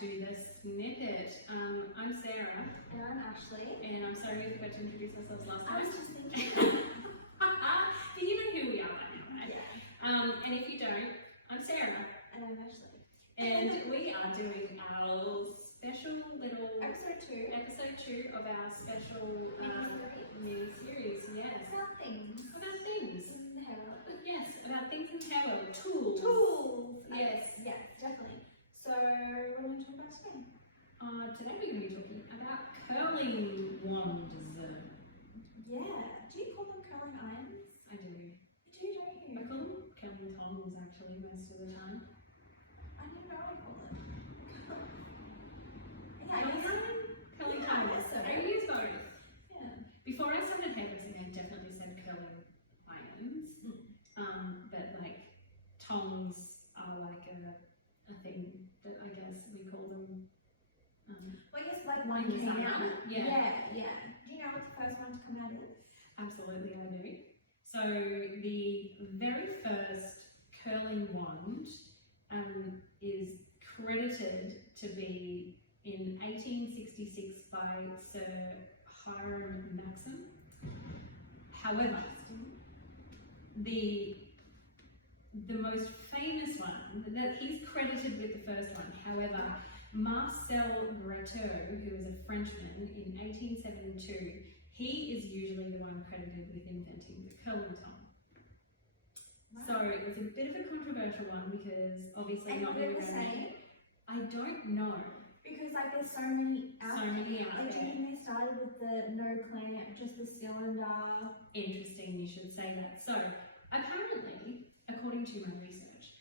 to the Snip It. I'm Sarah. And I'm Ashley. And I'm sorry we forgot to introduce ourselves last time. I was just thinking. Do you know who we are by now, right? Yeah. And if you don't, I'm Sarah. And I'm Ashley. And we are doing our special little Episode 2 of our special mini-series. Yes. About things. About things. In the hair. Yes, about things in hair world. Tools. Tools. Yes. Yes, definitely. So, what are we going to talk about today? Today we're going to be talking about curling wands. Yeah. Do you call them curling irons? I do. You do, don't you? I call them curling tongs actually most of the time. I don't know what I call them. Curling Yeah, tongs. I guess so. I use both. Yeah. Before I started hairdressing, I definitely said curling irons. But like tongs are like a thing that I guess we call them. Well, I guess like one in the came summer. out. Yeah. Yeah. Do you know what the first one to come out is? Absolutely, I do. So the very first curling wand is credited to be in 1866 by Sir Hiram Maxim. However, the most famous one, that he's credited with the first one. However, Marcel Breteau, who was a Frenchman in 1872, he is usually the one credited with inventing the curling tong. Wow. So it was a bit of a controversial one because obviously And not what many did they women. say? I don't know. Because like there's so many out So many there. out Like, do you there. think they started with the no clamp, just the cylinder? Interesting, you should say that. So apparently, according to my research,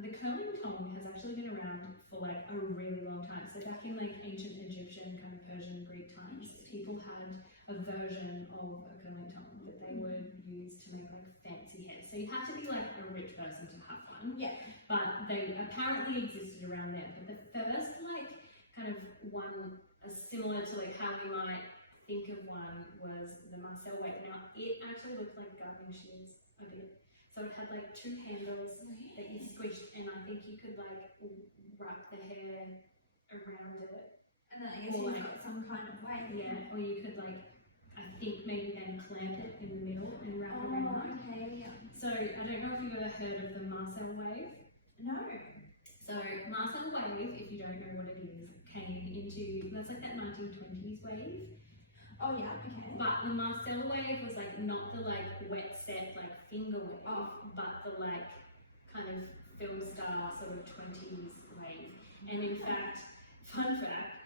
the curling tong has actually been around for like a really long time. So back in like ancient Egyptian, kind of Persian, Greek times, people had a version of a curling tong that they would use to make like fancy hair. So you had to be like a rich person to have one. Yeah. But they apparently existed around then. But the first like kind of one similar to like how we might think of one was the Marcel wave. Now it actually looked like gardening shears a bit. So it had like two handles that you squished, and I think you could like wrap the hair around it. And then I guess Or you've like- got some kind of way. Yeah, or you could like, I think maybe then clamp it in the middle and wrap it Oh, around. okay, yeah. So I don't know if you've ever heard of the Marcel wave. No. So Marcel wave, if you don't know what it is, came into, that's like that 1920s wave. Oh yeah, okay. But the Marcel wave was like not the like wet set like finger wave, but the like kind of film star sort of 20s wave. And in fact, fun fact,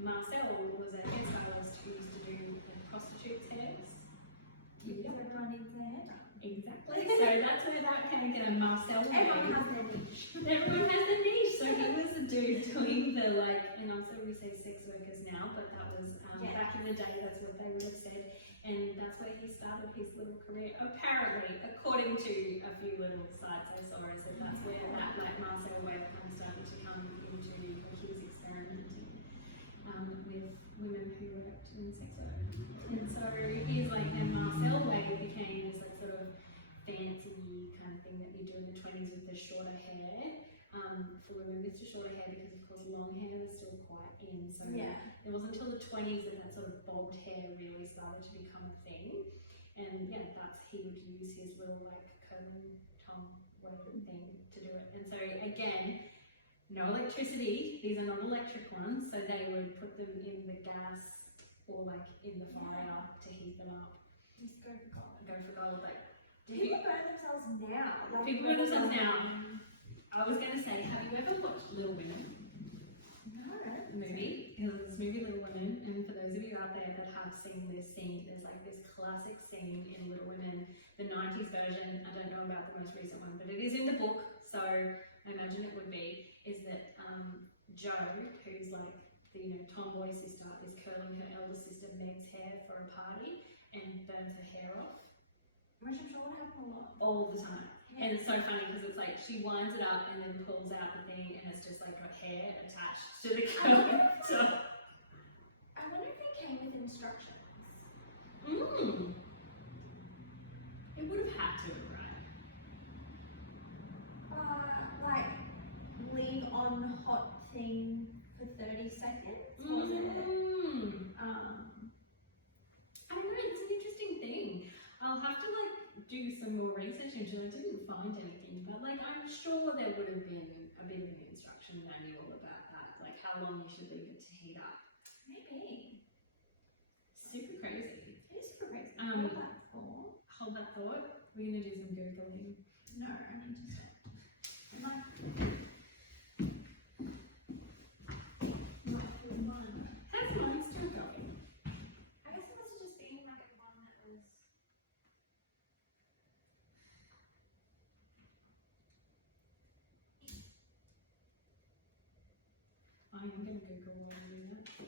Marcel was a hairstylist who used to do the prostitutes' hairs. Everyone needs their hair done. Exactly. So that's where that came to Marcel wave. Everyone has their niche. Everyone has a niche. So he was a dude doing the like, and also we say sex workers now, but that was back in the day, that's what they would have said. And that's where he started his little career. Apparently, according to a few little sites I saw, is that that's where that like Marcel wave kind of started to come into when he was experimenting with women who worked in sex work. And so he's like, and Marcel wave became this like sort of fancy kind of thing that we do in the 20s with the shorter hair. For women with the shorter hair, because of course long hair was still quite in. So Yeah. it wasn't until the 20s that that sort of bobbed hair really started to become a thing. And yeah, he would use his little like curling tong whatever thing to do it. And so again, no electricity, these are not electric ones, so they would put them in the gas or like in the fire to heat them up. Just go for gold. Go for gold. Like People burn themselves now. Like, people burn themselves now. I was going to say, have you ever watched Little Women? No. Movie. There's this movie Little Women, and for those of you out there that have seen this scene, there's like this classic scene in Little Women, the 90s version. I don't know about the most recent one, but it is in the book, so I imagine it would be, is that Jo, who's like the tomboy sister, is curling her elder sister Meg's hair for a party and burns her hair off. Which I'm sure would happen a lot. All the time. Yeah. And it's so funny because it's like she winds it up and then pulls out the thing and it's just like got hair attached to the curling. So, I wonder if they came with instructions. It would have had to, right? Like leave on hot thing for 30 seconds, was it? I don't know, it's an interesting thing. I'll have to like do some more research into it. I didn't find anything, but like I'm sure there would have been a bit of an instruction manual about that, like how long you should leave it to heat up. Maybe. Super crazy. It is super crazy. Hold Hold that thought. that thought. We're gonna do some Googling. No, I need to stop. Not through mine. How's mine still going? I guess it must have just been like one that was. I am gonna Google while you do that.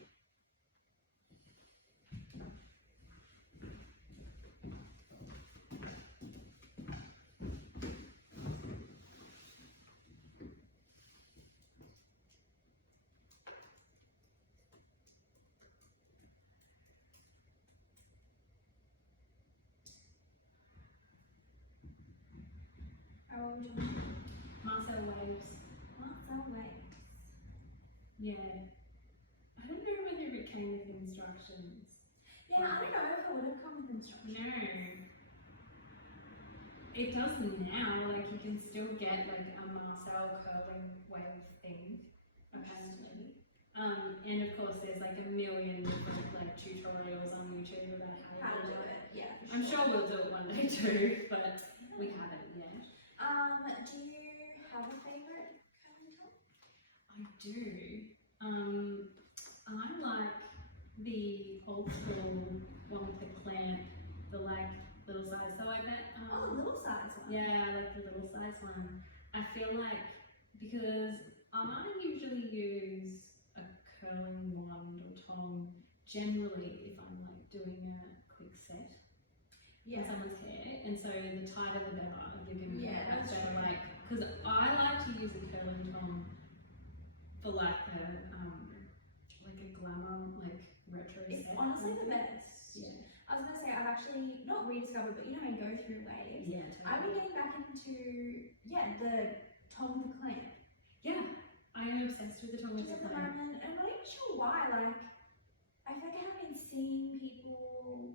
Oh, what was it? Marcel Waves. Marcel Waves. Yeah. I don't know whether it came with instructions. Yeah, I don't know if it would have come with instructions. No. It does now, like you can still get like a Marcel curling wave thing, apparently. And of course there's like a million different like tutorials on YouTube about How how to to do do it. it, yeah. For I'm sure we'll do it one day too, but we haven't yet. Do you have a favourite curling top? I do. I like the old school one with the clamp, the like little size. So I bet. Oh, the little size one. Yeah, I like the little size one. I feel like because I usually use a curling wand or tong generally if I'm like doing a quick set on someone's hair, and so the tighter the better. You're gonna get that that's better, true. like because I like to use a curling tong for like a glamour like retro It's set. honestly the best. Yeah. I was gonna say I've actually not rediscovered, but you know, I go through waves. Yeah. I've Totally. been getting back into the tong with the clamp. Yeah. I'm obsessed with the tong with Just the at the clamp. moment, and I'm not even sure why. Like, I feel like I haven't been seeing people.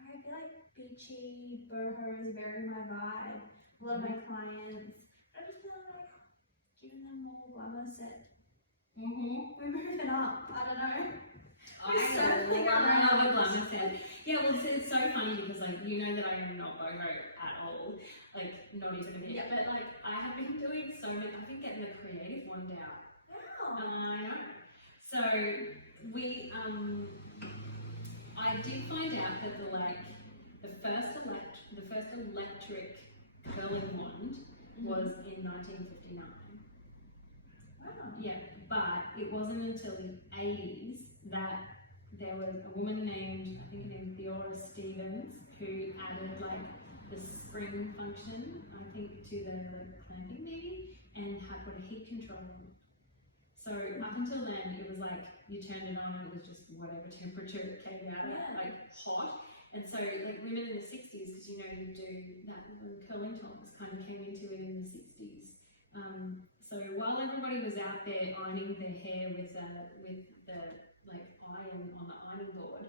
I feel like beachy, boho is very my vibe. A lot of my clients. I just feel like giving them more glamour set. Mm-hmm. We're moving up. I don't know. I circling love around. a glamour set. Yeah, well, it's so funny because like you know that I am not boho at all, like not even a bit. Yeah. But like I have been doing so much. I've been getting the creative wand out. Wow. I know. So we I did find out that the first electric curling wand was in 1959. Wow. Yeah, but it wasn't until the 80s that there was a woman named, I think her name Theora Stevens, who added like the spring function, I think, to the like clamping maybe, and had put a heat control on it. So up until then, it was like you turned it on and it was just whatever temperature it came out at, like hot. And so like women in the 60s, because you know you do that, the curling tongs kind of came into it in the 60s. So while everybody was out there ironing their hair with the like iron on the ironing board,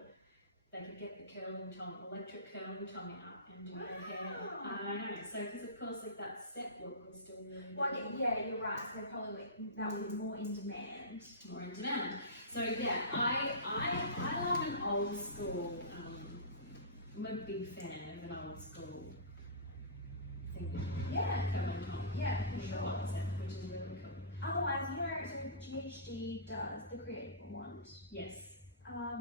they could get the curling tong, electric curling tong out and do their hair. I know. So because of course like that set look was still really Well, yeah, you're right. So probably that was more in demand. more in demand. So yeah, I love an old school. I'm a big fan of an old school thing. Yeah. Curling tong. Yeah, for With a sure. hot set, which is really cool. Otherwise, you know, so GHD does the creative wand. Yes.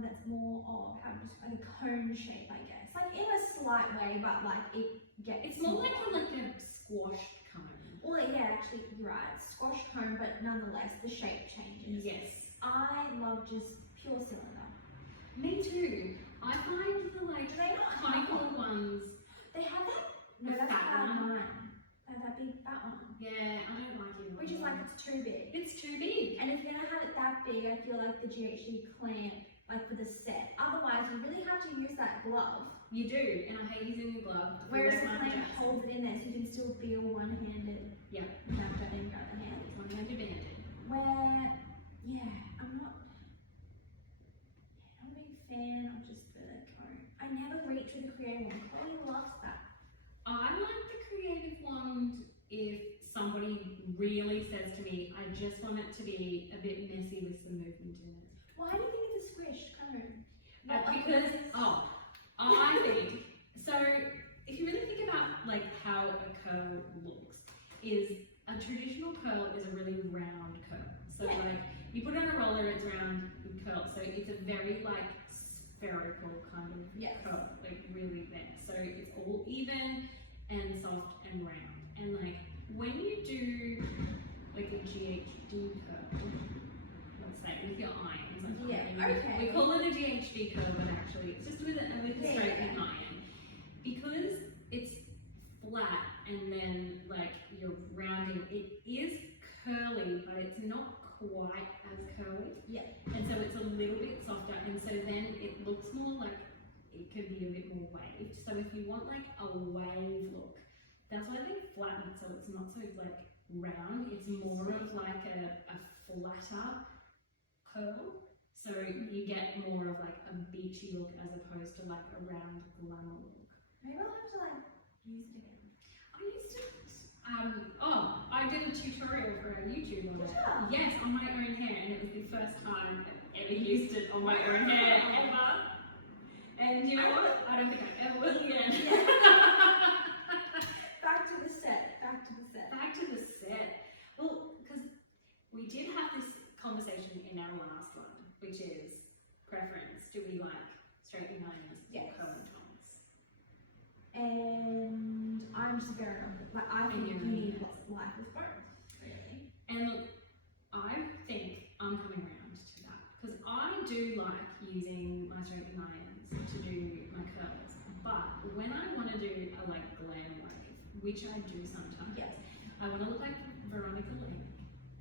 That's more of how just like a cone shape, I guess. Like in a slight way, but like it gets. It's more like a squash cone. Well, yeah, actually, you're right. Squash cone, but nonetheless, the shape changes. Yes. I love just pure cylinder. Me too. I find the like Do they not have conical one? ones. They have that. No, The that's fat how one? mine. They have that big fat one. Yeah, I don't like it. Which is like it's too big. it's too big. And if you're gonna have it that big, I feel like the GHD clamp, like for the set. Otherwise, you really have to use that glove. You do, and I hate using the glove. I feel Whereas like the Michael clamp Jackson. holds it in there, so you can still feel one-handed. Yeah. No, don't even go the hand. One-handed banded. Where fan of just the comb. I never reach with a creative one. Chloe loves that. I like the creative wand if somebody really says to me, I just want it to be a bit messy with some movement in it. Why do you think it's a squish comb? Because, I think, so if you really think about like how a curl looks, is a traditional curl is a really round curl. So like, you put it on a roller, it's round and curl. So it's a very like spherical kind of curl, like really there. So it's all even and soft and round. And like, when you do like a GHD curl, let's say with your irons, like we call it a GHD curl, but actually it's just with a straightening iron. Because it's flat and then like you're rounding, it is curly, but it's not quite as curly. Yeah. And so it's a little bit softer, and so then it looks more like it could be a bit more waved. So if you want like a wave look, that's why they flatten it so it's not so like round. It's more of like a flatter curl. So you get more of like a beachy look as opposed to like a round glamour look. Maybe I'll have to like use it again. I used to. I did a tutorial for our YouTube on it. Yeah. Yes, on my own hair, and it was the first time I ever used it on my own hair ever. And you know what? I don't think I ever will again. Yeah. Back to the set. Back to the set. Well, because we did have this conversation in our last one, which is preference. Do we like straightening irons or curl and tongs? And I'm just very like I think you need life with both. Really. And look, I think I'm coming around to that because I do like using my straightening irons to do my curls, but when I want to do a like glam wave, which I do sometimes, I want to look like Veronica Lake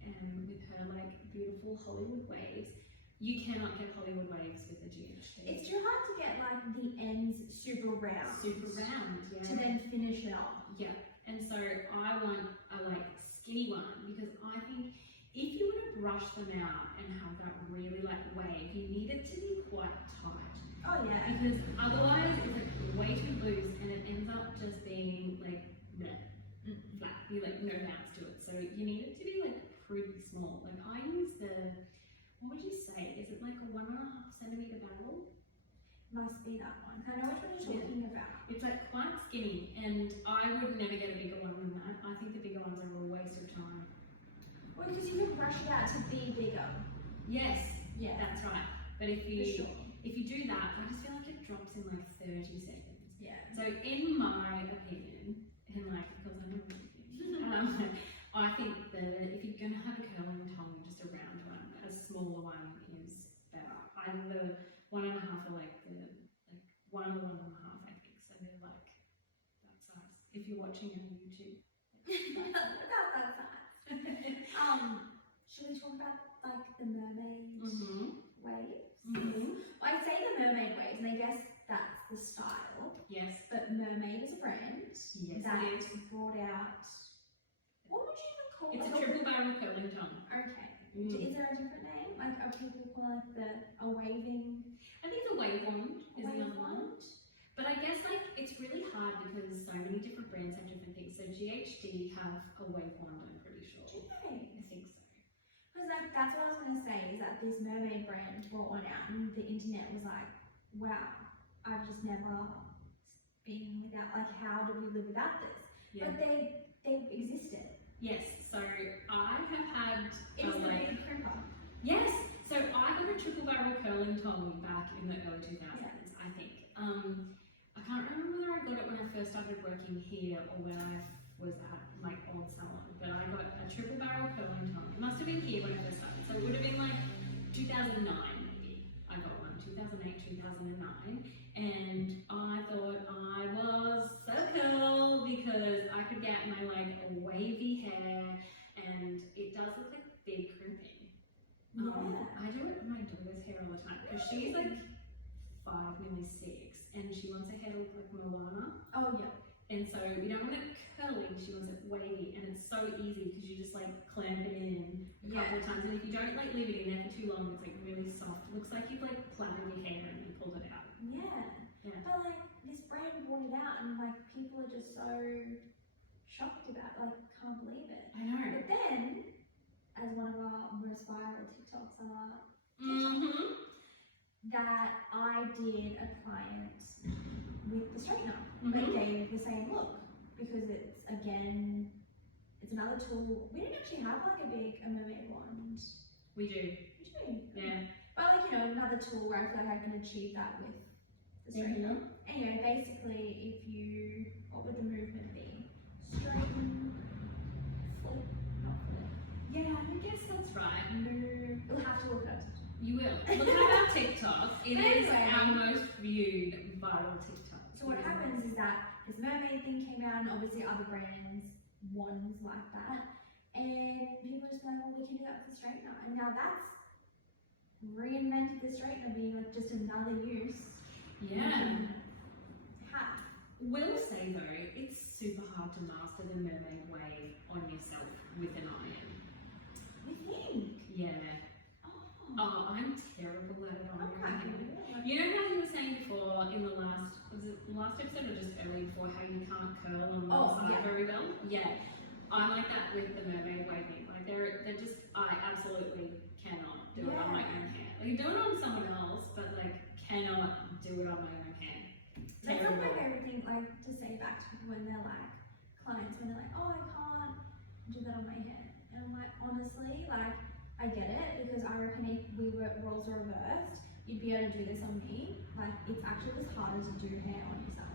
and with her like beautiful Hollywood waves. You cannot get Hollywood waves with a GHD. It's too hard to get like the ends super round. Yeah. To then finish it off. Yeah. And so I want a like skinny one because I think if you want to brush them out and have that really like wave, you need it to be quite tight. Oh yeah. Because otherwise it's like way too loose and it ends up just being like flat. You like no bounce to it. So you need it to be like pretty small. Like I use the, what would you say? Is it like a 1.5 centimeter barrel? Must be that one. I know which one you're talking about. It's like quite skinny, and I would never get a bigger one than that. I think the bigger ones are a waste of time. Well, because you can brush it out to be bigger. Yes. Yeah. That's right. But if you do that, I just feel like it drops in like 30 seconds. Yeah. So in my opinion, and like because I know what you think, I think that if you're gonna have a curling tongue, just a round one, a smaller one is better. Either the 1.5 or like the 1 or 1.5, I think. So they're like that size. If you're watching on YouTube. About that size. Should we talk about like the mermaid waves? Well, I say the mermaid waves, and I guess that's the style. Yes. But Mermaid is a brand that brought out. What would you even call it? It's a triple barrel curling tongue. Okay. Is there a different name? Like, are people call it a waving? I think the wave wand is another one. But I guess like it's really hard because so many different brands have different things. So GHD have a wave wand, I'm pretty sure. Do they? I think so. Because like that's what I was gonna say is that this mermaid brand brought one out, and the internet was like, wow, I've just never been without. Like, how do we live without this? Yeah. But they existed. Yes. So I have had. It was the big crimper. Yes. So I got a triple barrel curling tongue back in the early 2000s, I think. I can't remember whether I got it when I first started working here or when I was at my old salon, but I got a triple barrel curling tongue. It must have been here when I first started, so it would have been like 2009 maybe. I got one, 2008, 2009, and I thought I was so cool because I could get my like wavy hair, and it does look like big crimping. I do it with my daughter's hair all the time because she's like 5, nearly 6, and she wants her hair to look like Moana. Oh yeah. And so we don't want it curling, she wants it wavy, and it's so easy because you just like clamp it in, couple of times, and if you don't like leave it in there for too long, it's like really soft. It looks like you've like plaited your hair and you pulled it out. Yeah. Yeah. But like this brand brought it out, and like people are just so shocked about it, like can't believe it. I know. But then, as one of our most viral TikToks on our that I did a client with the straightener. They gave the same look because it's again, it's another tool. We didn't actually have like a mermaid wand. We do. We do. Yeah. But like, you know, another tool where I feel like I can achieve that with the straightener. Anyway, basically, if you, what would the movement be? Straighten, flip, not flip. Yeah, I guess that's right. Move. You'll have to look at it. You will. Look at our TikTok. It is Anyway. our most viewed viral TikTok. So what happens is that this mermaid thing came out, and obviously other brands, wands like that, and people just like, well, we can do that with the straightener, and now that's reinvented the straightener being like just another use. Yeah. Have. Will say though, it's super hard to master the mermaid wave on yourself with an iron. You think? Yeah. Oh. I'm terrible at it on I'm my quite hair. good at it. You know how you were saying before in the last, was it last episode or just early before, how you can't curl on one side very well? Yeah. I'm like that with the mermaid waving. Like they're just, I absolutely cannot do it on my own hair. Like do it on someone else, but like cannot do it on my own hair. That's not my favorite thing, like to say back to people when they're like, clients, when they're like, oh, I can't do that on my head. And I'm like, honestly, like, I get it, because I reckon if roles were reversed, you'd be able to do this on me. Like, it's actually as hard as to do hair on yourself.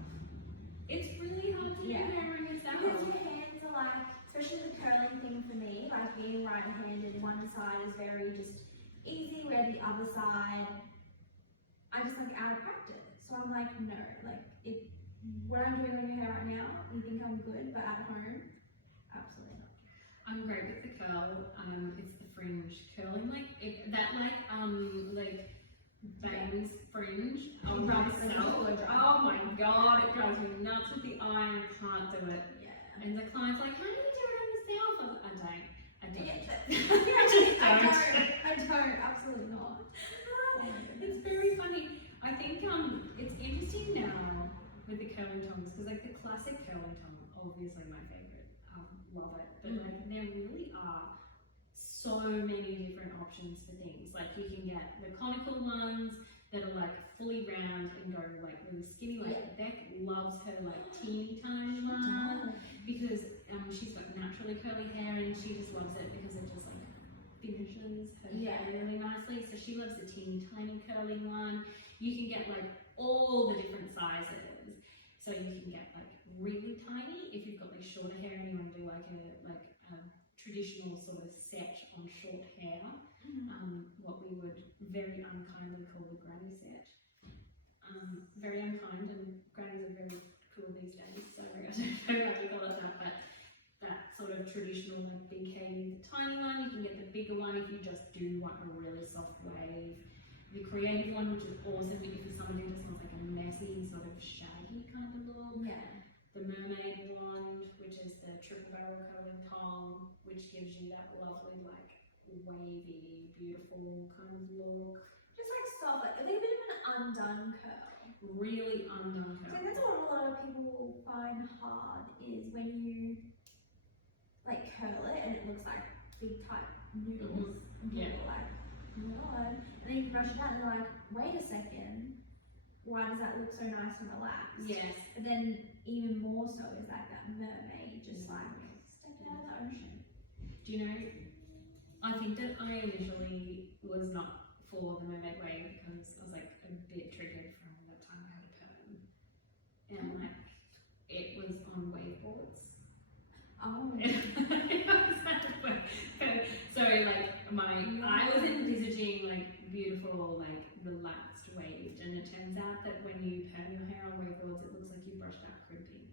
It's really hard to do hair on yourself. Because your hands are like, especially the curling thing for me, like being right-handed, one side is very just easy, where the other side, I just like out of practice. So I'm like, no, like, what I'm doing on your hair right now, you think I'm good, but at home, absolutely not. I'm great with the curl. It's the fringe curling, like bangs fringe on myself. Oh my god, it drives me nuts with the iron. Can't do it. Yeah. And the client's like, how do you do it on yourself? I don't. I don't, absolutely not. It's very funny. I think it's interesting now with the curling tongs, because like the classic curling tong, obviously my favorite. Love it. But like there really are so many different options for things. Like you can get the conical ones that are like fully round and go like really skinny. Like Beck loves her like teeny tiny one because she's got naturally curly hair and she just loves it because it just like finishes her hair really nicely. So she loves the teeny tiny curly one. You can get like all the different sizes. So you can get like really tiny if you've got like shorter hair and you want to do like a traditional sort of set on short hair, what we would very unkindly call the granny set. Very unkind, and grannies are very cool these days, so I don't know why we call it that, but that sort of traditional like big head, tiny one. You can get the bigger one if you just do want a really soft wave. The creative one, which is awesome if you're someone who just wants like a messy sort of shaggy kind of look. The mermaid blonde, which is the triple barrel curling tong, which gives you that lovely like wavy, beautiful kind of look. Just like soft, like a little bit of an undone curl. Really undone curl. So that's what a lot of people find hard, is when you like curl it and it looks like big tight noodles. And people are like, what? And then you brush it out and they're like, wait a second, why does that look so nice and relaxed? Yes. But then even more so is like that mermaid just like stepping out of the ocean. Do you know, I think that I initially was not for the mermaid wave because I was like a bit triggered from that time I had a perm. And like, it was on wave boards. Oh. So like I was envisaging like beautiful, like relaxed waved, and it turns out that when you perm your hair on wave boards, it looks like you brushed out crimping.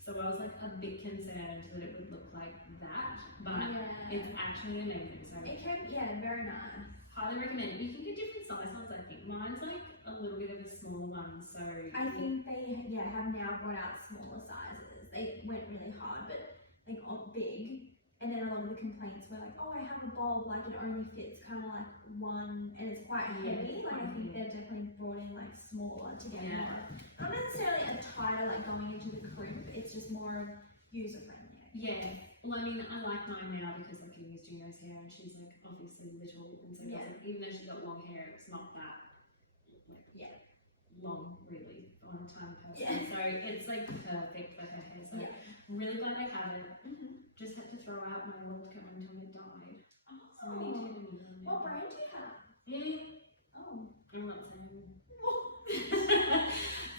So I was like a bit concerned that it would look like that, but it's actually amazing. So it can, very nice. Highly recommend it. You can get different size ones. I think mine's like a little bit of a smaller one. So I think they have now brought out smaller sizes. They went really hard, but like big. And then a lot of the complaints were like, oh, I have a bob, like it only fits kind of like one, and it's quite heavy. Like I think they're definitely brought in like smaller to get more. Not necessarily a tighter, like going into the crimp. It's just more user friendly. Yeah. Well, I mean, I like mine now because like I used Juno's hair, and she's like obviously little, and so doesn't, even though she's got long hair, it's not that like long really on a tiny person. So it's like perfect for her hair. So I'm really glad I have it. Just had to throw out my old comb until it died. So we need to get a new one now. What brand do you have? Oh. I'm not saying.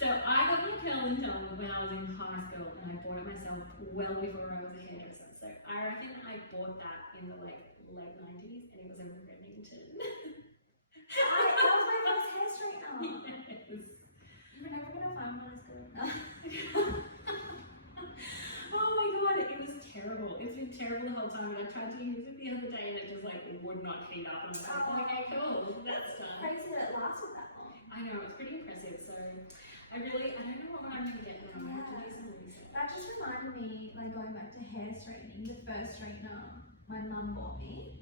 So I got my curling tong when I was in high school, and I bought it myself well before I was a hairdresser. So I reckon I bought that in the like late 90s, and it was in Remington. That was my first hair straightener. Yes. You're never gonna find one as good. Oh my god, it was terrible. It's been terrible the whole time, and I tried to use it the other day, and it just like would not heat up. And I was like, okay, cool, that's done. Crazy that it lasted that long. I know, it's pretty impressive. So I don't know what I'm gonna get now. I have to do some research. That just reminded me, like going back to hair straightening, the first straightener my mum bought me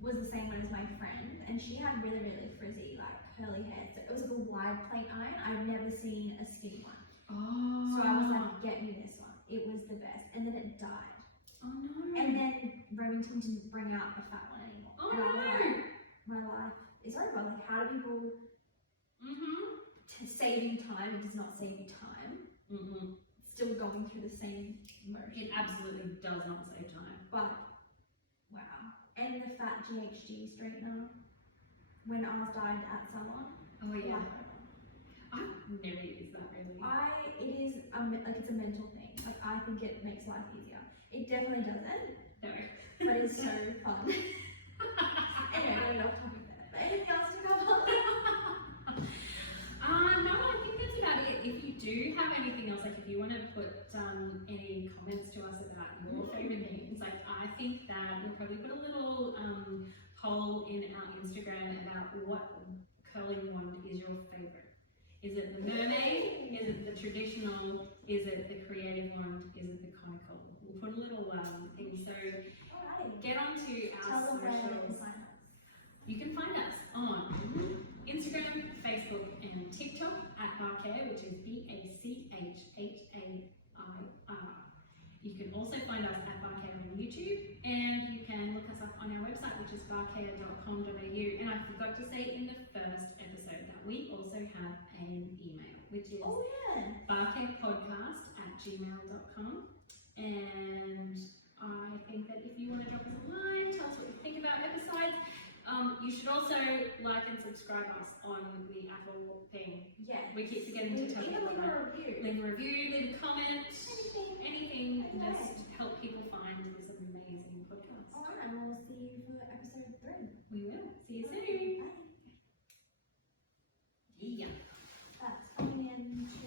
was the same one as my friend, and she had really, really frizzy, like curly hair. So it was like a wide plate iron. I've never seen a skinny one. Oh. So I was like, get me this one. It was the best. And then it died. Oh no. And then Remington didn't bring out the fat one anymore. Oh and I was no. like, my life is over. Like, how do people saving time? It does not save you time. Still going through the same motion. It absolutely does not save time. But wow. And the fat GHD straightener when ours died at salon. Oh yeah. Like, I've never used that really. it is like it's a mental thing. Like I think it makes life easier. It definitely doesn't. No. But it's so fun. Anyway, we're not talking about it. But anything else to cover? No, I think that's about it. If you do have anything else, like if you want to put any comments to us about your favourite things, like I think that we'll probably put a little poll in our Instagram about what curling wand is your favourite. Is it the mermaid? Is it the traditional? Is it the creative wand? Is it the conical? We'll put a little thing. So get onto our socials. You can find us on Instagram, Facebook, and TikTok at Barcare, which is BACHHAIR. You can also find us at Barcare on YouTube, and you can look us up on our website, which is barcare.com.au. And I forgot to say in the first episode that we also have an email, which is barcarepodcast@gmail.com. And I think that if you want to drop us a line, tell us what you think about episodes. You should also like and subscribe us on the Apple thing. Yeah. We keep forgetting to tell people leave that. a review. Leave a review, leave a comment, anything.